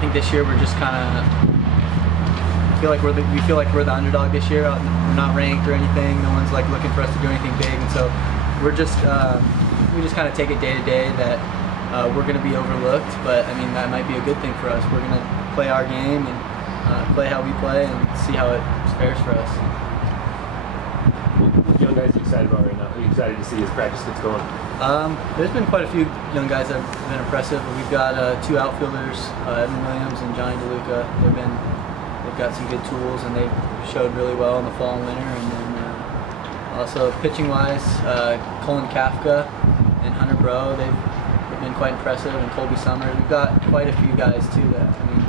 think this year we're just kind of we feel like we're the underdog this year. We're not ranked or anything. No one's like looking for us to do anything big, and so we're just we just kind of take it day to day that we're going to be overlooked. But I mean, that might be a good thing for us. We're going to play our game and play how we play and see how it fares for us. What young guys are you excited about right now? Are you excited to see as practice gets going? There's been quite a few young guys that have been impressive. We've got 2 outfielders, Evan Williams and Johnny DeLuca. They've got some good tools, and they showed really well in the fall and winter. And then also pitching-wise, Colin Kafka and Hunter Bro, they've been quite impressive, and Colby Summers. We've got quite a few guys too that, I mean,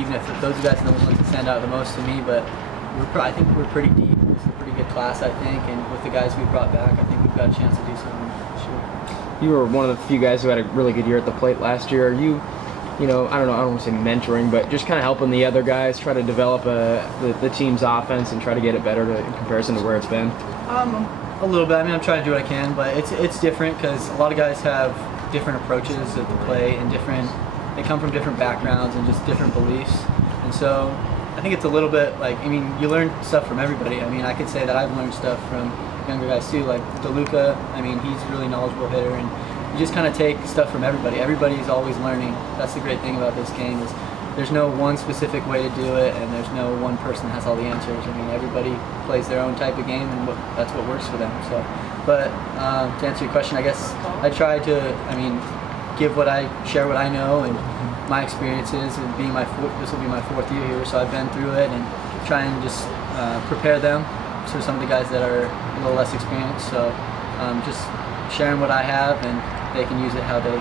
even if those guys are the ones that stand out the most to me, but I think we're pretty deep. It's a pretty good class, I think, and with the guys we brought back, I think we've got a chance to do something. Sure. You were one of the few guys who had a really good year at the plate last year. Are you know, I don't want to say mentoring, but just kind of helping the other guys try to develop the team's offense and try to get it better in comparison to where it's been? A little bit. I mean, I'm trying to do what I can, but it's different because a lot of guys have different approaches at the play and they come from different backgrounds and just different beliefs. And so I think it's a little bit like, I mean, you learn stuff from everybody. I mean, I could say that I've learned stuff from younger guys too, like DeLuca. I mean, he's a really knowledgeable hitter, and you just kind of take stuff from everybody. Everybody's always learning. That's the great thing about this game is there's no one specific way to do it, and there's no one person that has all the answers. I mean, everybody plays their own type of game, and that's what works for them. So, but to answer your question, I guess I try to, I mean, share what I know and my experiences. And this will be my 4th year here, so I've been through it, and try and just prepare them for some of the guys that are a little less experienced. So, just sharing what I have, and they can use it how they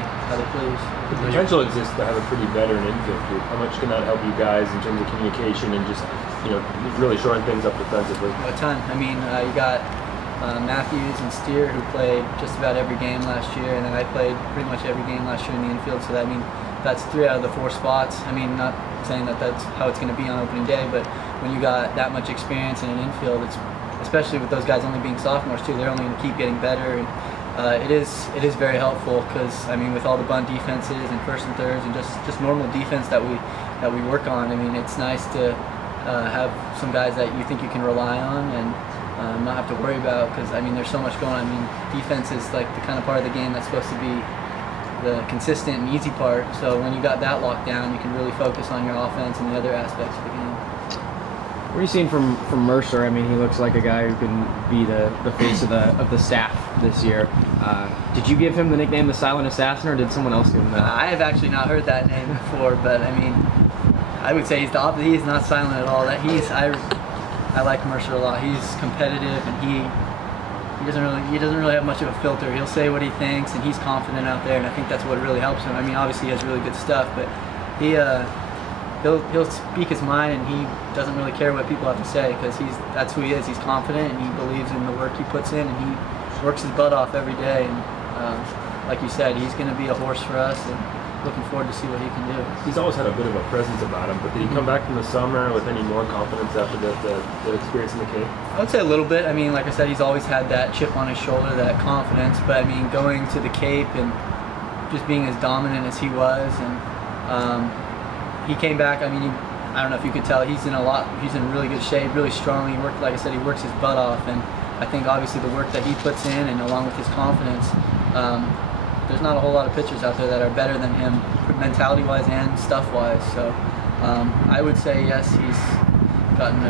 please. The potential exists to have a pretty veteran infield group. How much can that help you guys in terms of communication and just, you know, really shoring things up defensively? A ton. I mean, you got Matthews and Steer, who played just about every game last year, and then I played pretty much every game last year in the infield. So that, I mean, that's 3 out of the 4 spots. I mean, not saying that that's how it's going to be on opening day, but when you got that much experience in an infield, it's, especially with those guys only being sophomores too, they're only going to keep getting better. And it is very helpful because, I mean, with all the bunt defenses and first and thirds and just normal defense that we work on, I mean, it's nice to have some guys that you think you can rely on and not have to worry about, because I mean, there's so much going on. I mean, defense is like the kind of part of the game that's supposed to be the consistent and easy part. So when you got that locked down, you can really focus on your offense and the other aspects of the game. What are you seeing from Mercer? I mean, he looks like a guy who can be the face of the staff this year. Did you give him the nickname the Silent Assassin, or did someone else give him that? I have actually not heard that name before, but I mean, I would say he's the opposite. He's not silent at all. I like Mercer a lot. He's competitive, and he doesn't really have much of a filter. He'll say what he thinks, and he's confident out there, and I think that's what really helps him. I mean, obviously he has really good stuff, but he'll speak his mind, and he doesn't really care what people have to say, because that's who he is. He's confident, and he believes in the work he puts in, and he works his butt off every day. And like you said, he's going to be a horse for us, and looking forward to see what he can do. He's always had a bit of a presence about him, but did he come back from the summer with any more confidence after the experience in the Cape? I would say a little bit. I mean, like I said, he's always had that chip on his shoulder, that confidence, but I mean, going to the Cape and just being as dominant as he was, and he came back. I mean, I don't know if you could tell, he's in really good shape, really strong. Like I said, he works his butt off, and I think obviously the work that he puts in, and along with his confidence, there's not a whole lot of pitchers out there that are better than him, mentality-wise and stuff-wise. So I would say yes, he's gotten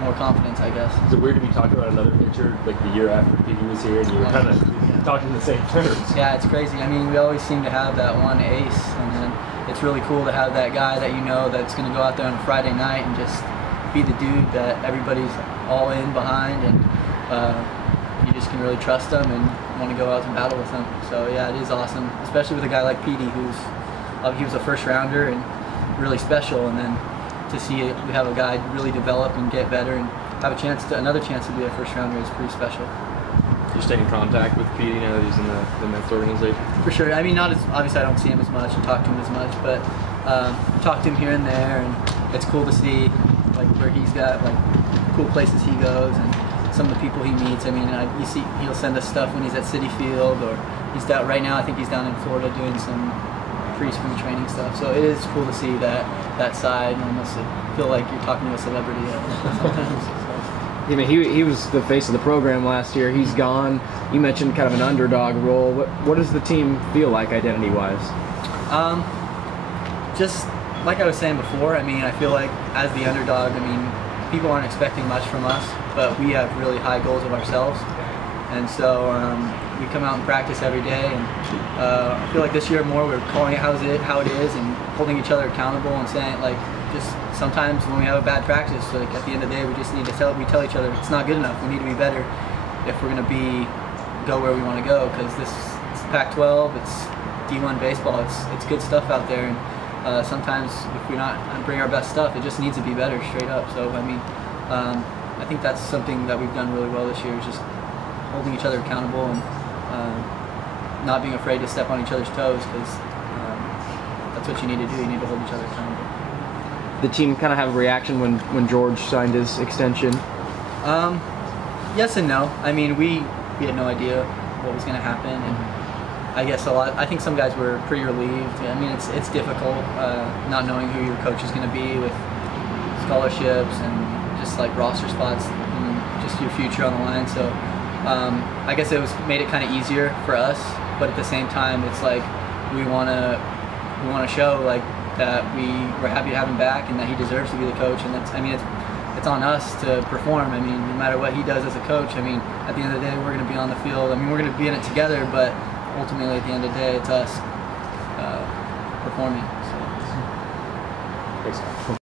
more confidence, I guess. Is it weird to be talking about another pitcher like the year after Petey was here, and you were kind of talking in the same terms? Yeah, it's crazy. I mean, we always seem to have that one ace, and then it's really cool to have that guy that you know that's going to go out there on a Friday night and just be the dude that everybody's all in behind, and you just can really trust him and want to go out and battle with him. So yeah, it is awesome, especially with a guy like Petey, he was a first rounder and really special, and then to see we have a guy really develop and get better and have another chance to be a first rounder is pretty special. You're staying in contact with Petey now that he's in the Mets organization? For sure. I mean, obviously I don't see him as much and talk to him as much, but talk to him here and there, and it's cool to see like where he's got like cool places he goes and some of the people he meets. I mean, you see he'll send us stuff when he's at Citi Field, or he's down right now. I think he's down in Florida doing some pre-spring training stuff. So it is cool to see that side, and almost feel like you're talking to a celebrity sometimes. I mean, he was the face of the program last year. He's gone. You mentioned kind of an underdog role. What does the team feel like identity-wise? Just like I was saying before, I mean, I feel like as the underdog, I mean, people aren't expecting much from us, but we have really high goals of ourselves. And so we come out and practice every day, and I feel like this year more we're calling it how it is and holding each other accountable and saying, like, just sometimes when we have a bad practice, like at the end of the day, we just need to tell each other it's not good enough. We need to be better if we're going to go where we want to go, because it's Pac-12, it's D1 baseball, it's good stuff out there, and sometimes if we not bring our best stuff, it just needs to be better straight up. So I mean, I think that's something that we've done really well this year, is just holding each other accountable and not being afraid to step on each other's toes, because that's what you need to do. You need to hold each other accountable. The team kind of have a reaction when George signed his extension? Yes and no. I mean, we had no idea what was going to happen, and I guess I think some guys were pretty relieved. I mean, it's difficult not knowing who your coach is going to be with scholarships and just like roster spots and just your future on the line. So I guess made it kind of easier for us, but at the same time, it's like we want to show like that we're happy to have him back and that he deserves to be the coach. And it's on us to perform. I mean, no matter what he does as a coach, I mean, at the end of the day, we're going to be on the field. I mean, we're going to be in it together, but ultimately, at the end of the day, it's us performing. So. Thanks.